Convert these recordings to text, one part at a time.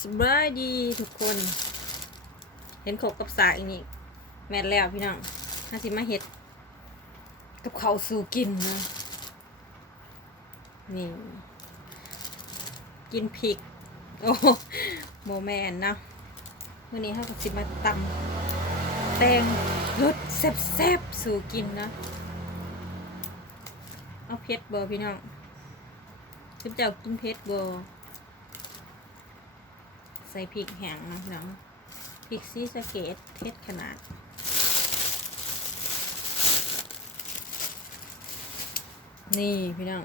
สบายดีทุกคน เห็นขบกับสากอีกนี่แม่นแล้วพี่น้องน่าสิมาเฮ็ด กับเขาสู่กินนะนี่ กินพริก โอ้โมแมนนะวันนี้เขาสิมาตำแตงรสแซ่บๆสู่กินนะ เอาเพชรบอพี่น้องคุณเจ้ากินเพชรบอ ใส่พริกแห้งนะพี่น้องพริกซีสเกตเทศขนาดนี่พี่น้อง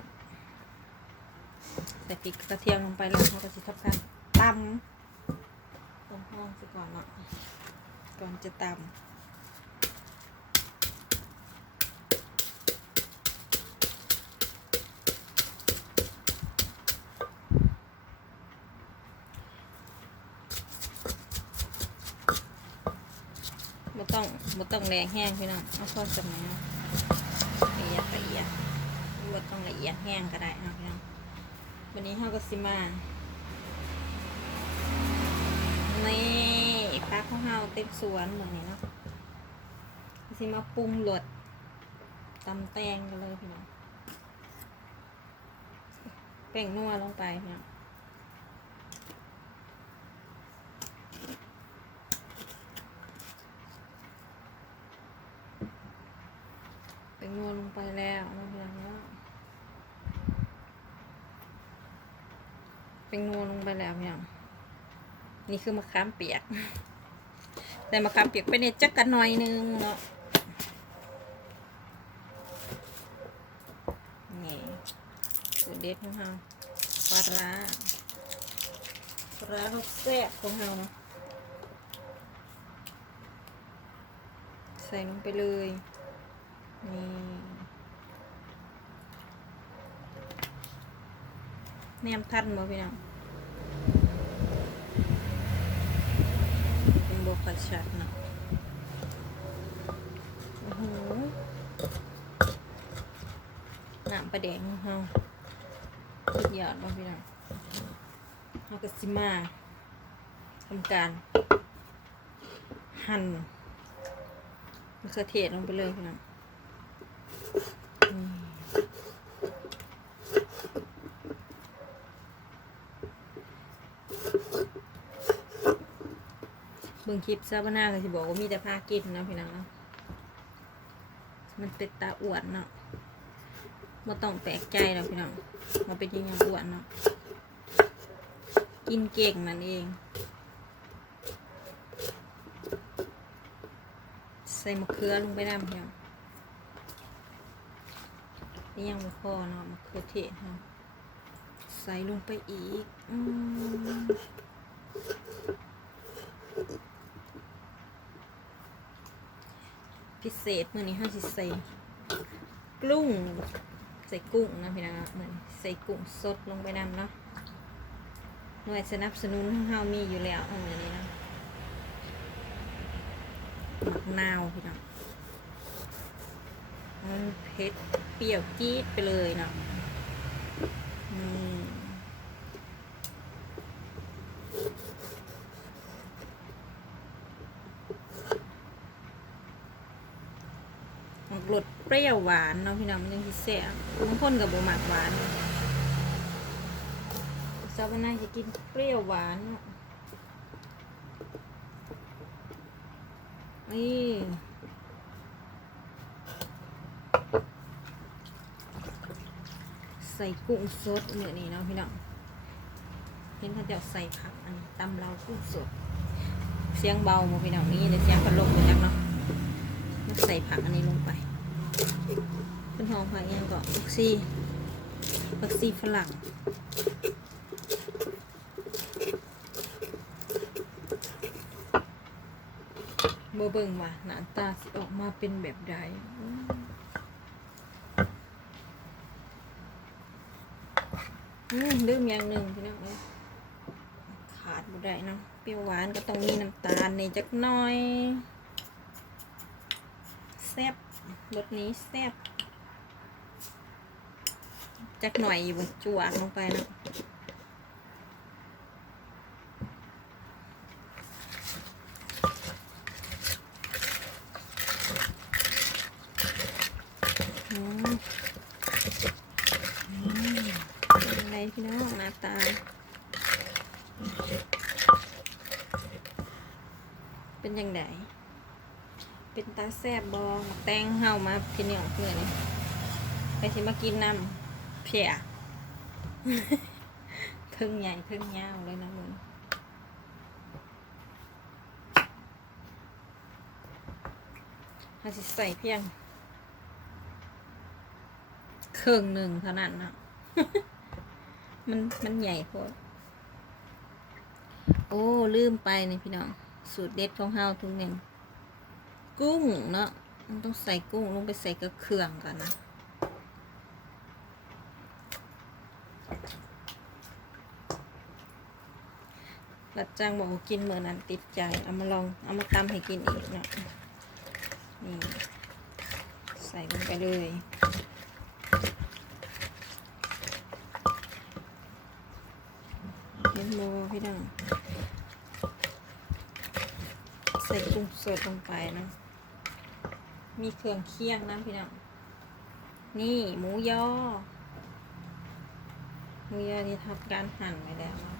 ใส่พริกกระเทียมลงไปแล้วเราก็จะทำการตำตำห้องซะก่อนเนาะก่อนจะตำบ่ต้อง บ่ต้องแรงแห้งพี่น้องเอาพอสมัยนาะละเอียดละเอียดบ่ต้องละเอียดแห้งก็ได้นะพี่น้องวันนี้เราก็สิมานี่พักของเฮาเต็มสวนเหมือนนี้เนาะสิมาปรุงรสตำแตงกันเลยพี่น้องแป้งนัวลงไปพี่น้องแป้ง นัวลงไปแล้วนะพี่น้องเนาะแป้งนัวลงไปแล้วพี่น้องนี่คือมะขามเปียก แต่มะขามเปียกไปในจักกันหน่อยนึงเนาะนี่สูตรเด็ดของเราปลาร้าปลาร้ารสแซ่บของเราใส่ลงไปเลย นี่ แนมทันมาพี่น้องเป็นบค่อยชัดเนาะโอ้โหน้ำปลาแดงของเราสุดยอดมาพี่น้องเราก็สิมาทำการ หั่นมะเขือเทศลงไปเลยพี่น้อง งคลิปซาบานาก็สิบอกว่ามีแต่พากินนะพี่น้องเนาะมันเป็นตาอ้วนเนาะมาต้องแปลกใจหรอกพี่น้องมาเป็นยังยังอ้วนเนาะกินเก่งนั่นเอง ใส่มะเขือลงไปน้ำเพียงนี่ยังไม่พอเนาะมะเขือเทศเนาะใส่ลงไปอีกอม พิเศษมื่อนี้ห้าสิใส่กุ้ง ใส่กุ้งนะพี่น้องเหมือนใส่กุ้งสดลงไปน้ำเนาะหน่วยสนับสนุนของเฮามีอยู่แล้วเอาอย่างนี้นาะมะนาวพี่น้องมันเผ็ดเปรี้ยวจี๊ดไปเลยเนาะอืมออกรส เปรี้ยวหวานเนาะพี่น้องมันยังพิเศษบางคนกับบหมักหวานซาบาน่าจะกินเปรี้ยวหวานเนาะนี่ใส่กุ้งสดเหมือนนี้เนาะพี่น้องเห็นเขาจะใส่ผักอันนี้ตำเรากุ้งสด เสียงเบาหมพี่น้องนี่เดี๋ยวเสียงพัดลมหมดแล้วเนาะใส่ผักอันนี้ลงไป เป็นหอมผักเองก่อนผักซีผักซีฝรั่งเมื่อเบิ่งว่าหน้าตาสิออกมาเป็นแบบใดอืมลืมอย่างหนึ่งพี่น้องเอขาดบ่ได้เนาะเปรี้ยวหวานก็ต้องมีน้ำตาลนี่จักน่อยแซ่บรสนี้แซ่บ จักหน่อยบุจวกลงไปนะอะไรพี่น้องหน้าตา เป็นยังไงเป็นตาแซบบองแตงเห่ามาพี่น้องเพื่อนไปที่มากินน้ำ เพียพิ่งใหญ่พิ่งยาวเลยนะมึงเฮาสิใส่เพียงเครื่องหนึ่งเท่านั้นนะมันมันใหญ่โพอดโอ้ ลืมไปนี่พี่น้อง สูตรเด็ดของเฮาทุกหนึ่งกุ้งเนาะมันต้องใส่กุ้งลงไปใส่กับเครื่องก่อนนะ หลัดจังบอกกินเหมือนนั้นติดใจ เอามาลอง เอามาตำให้กินอีกเนาะนี่ ใส่ลงไปเลยเห็นโมพี่น้องใส่กุ้งสดลงไปนะ มีเครื่องเคียงนะพี่น้อง นี่หมูยอ หมูยอที่ทำการหั่นไว้แล้วนะ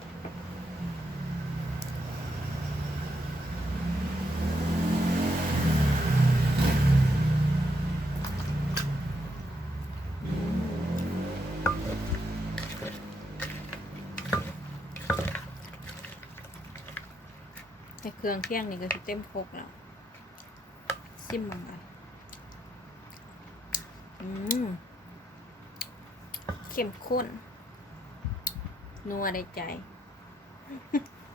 รื่องเคียงนี่ก็คือเต็มครกแล้วซิมมันกันอืมเข้มข้น นัวในใจ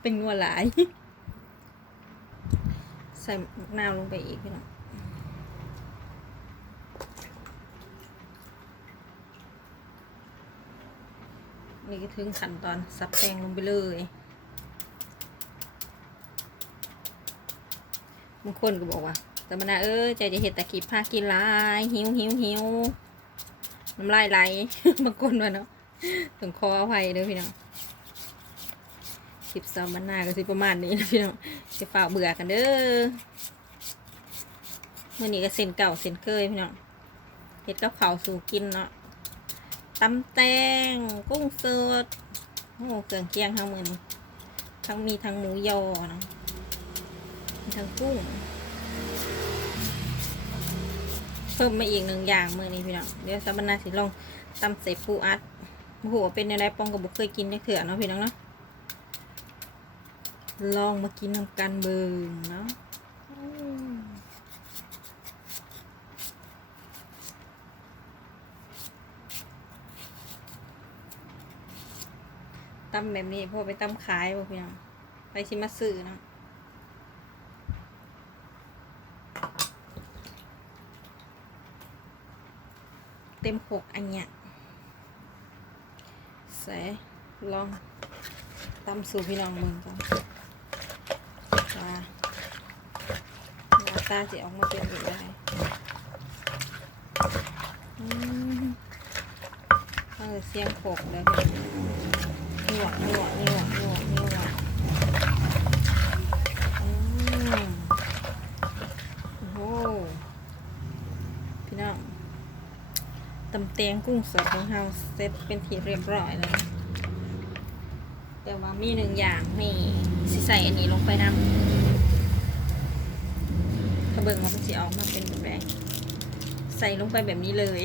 เป็นนัวหลาย ใส่มะนาวลงไปอีกพี่น้องนี่ก็ถึงขั้นตอนสับแตงลงไปเลย บางคนก็บอกว่าแต่มันนะเออใจจะเห็ดตะกีบพากินลายหิวหิวหิวน้ำลายไหลบางคนว่าเนาะต้องขออภัยเด้อพี่น้องคลิปซอมมันนาก็สิประมาณนี้นะพี่น้องจะฝ่ากเบื่อกันเด้อเมื่อนี้ก็เส้นเก่าเส้นเคยพี่น้องเห็ดกับเขาสู่กินเนาะตำแตงกุ้งสดโอ้เครื่องเคียงทั้งมือนี้ทั้งมีทั้งหมูยอเนาะ ทั้งกุ้งเพิ่มมาอีกหนึ่งอย่างมือนี้พี่น้องเดี๋ยวสัปดาสิลองตำใส่ปูอัดโอ้โหเป็นอะไรปองกับบุเคยกินได้เถื่อเนาะพี่น้องเนาะลองมากินนำกันเบิงเนาะตำแบบนี้พอไปตำขายบ่พี่น้องไปชิมาซื้อเนาะ เต็มหกอันเนี้ยใส่ลองตำสู่พี่น้องมึงก่อนว่าหน้าตาจะออกมาเป็นยังไงเออเสียงหกเลยนี่หนี่หวนี่หวนี่หวนี่หวอืมโอ้โหพี่น้อง ตำแตงกุ้งสดของเฮาเสร็จเป็นที่เรียบร้อยแล้วแต่ว่ามีหนึ่งอย่างนี่สิใส่อันนี้ลงไปนำถ้าเบิ่งว่ามันสิออกมาเป็นแบบไรใส่ลงไปแบบนี้เลย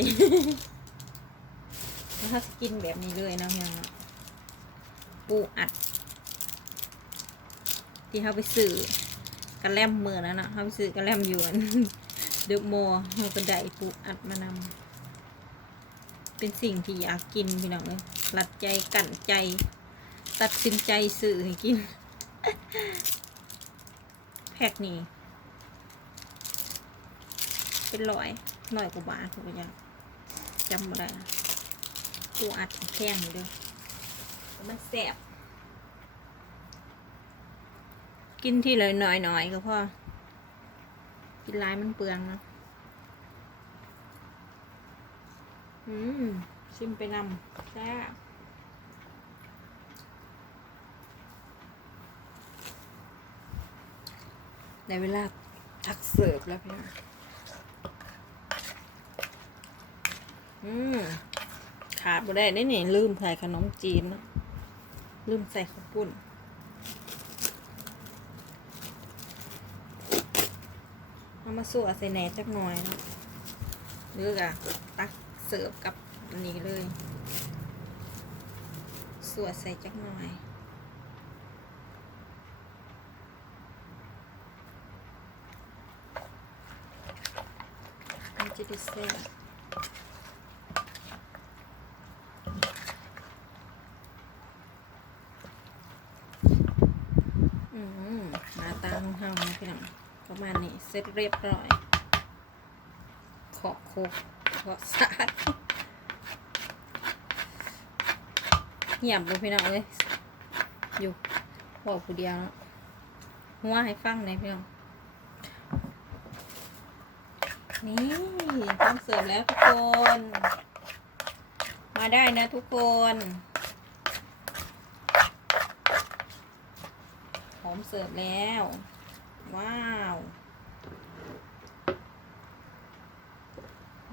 แล้วถ้ากินแบบนี้เลยนะพี่น้องเนาะปูอัด ที่เขาไปซื้อกระแลมเมือแล้วนะเขาไปซื้อกระแลมยวนเดือะมเขาก็ได้ปูอัดมานำ เป็นสิ่งที่อยากกินพี่น้องเลยรัดใจกั่นใจ ตัดสินใจสื่อให้กิน แพ็กนี้ เป็นร้อยร้อยกว่าบาททุกอย่างจำไม่ได้นะตัวอัดแข้งอยู่ด้วยมันแสบกินที่เลยหน่อยๆก็พอกินร้ายมันเปลืองเนาะ อืมชิมไปนำแซ่บในเวลาทักเสิร์ฟแล้วพี่อืมขาดบ่ได้ได้นี่ลืมใส่ขนมจีนนะลืมใส่ข้าวปุ้นเอามาสั่วใส่แหนจักหน่อยนะหรือกะตัก เสิร์ฟกับอันนี้เลยส่วใส่จักหน่อย มันจะได้แซ่บอืมหน้าตาของเฮานะพี่น้องประมาณนี้ เสร็จเรียบร้อย ขอโคก ขอสาดเงียบเลยพี่น้องเลยอยู่บอกผู้เดียวเนาะหัวให้ฟังหน่อยพี่น้อง นี่พร้อมเสิร์ฟแล้วทุกคน มาได้นะทุกคนพร้อมเสิร์ฟแล้ว ว้าว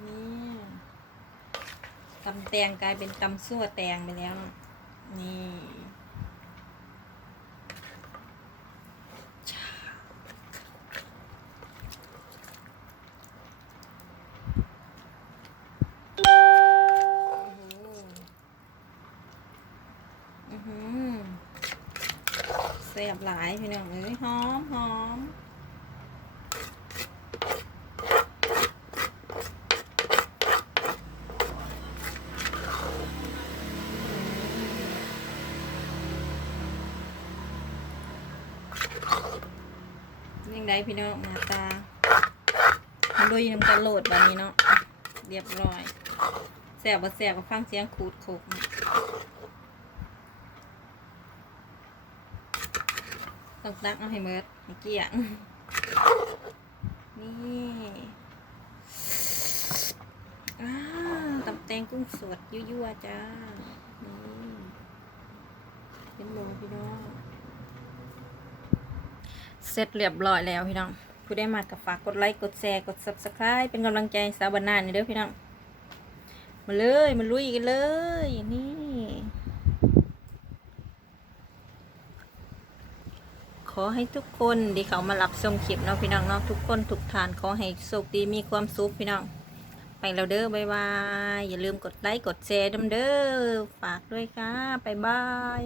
นี่ตำแตงกลายเป็นตำซั่วแตงไปแล้ว นี่อือหือแซ่บหลายพี่น้องเอ้ยหอมหอมยัง ไงพี่น้องมาตาลุยน้ำกันโหลดวันนี้เนาะเรียบร้อยแซ่บบ่แซ่บก็ฟังเสียงขูดขกต้องตักเอาให้เมิดให้เกี่ยงนี่ตำแตงกุ้งสดยั่วๆจ้านี่เป็นโมพี่น้อง เสร็จเรียบร้อยแล้วพี่น้อง ผู้ได้มากับฝากกดไลค์ กดแชร์ กด subscribe เป็นกำลังใจสาวบานนานี่เด้อพี่น้อง มาเลย มาลุยกันเลย นี่ ขอให้ทุกคนที่เขามารับชมคลิปเนาะพี่น้องเนาะทุกคนทุกทานขอให้โชคดีมีความสุขพี่น้อง ไปแล้วเด้อบายบาย อย่าลืมกดไลค์ กดแชร์ดำเด้อ ฝากด้วยค่ะบายบาย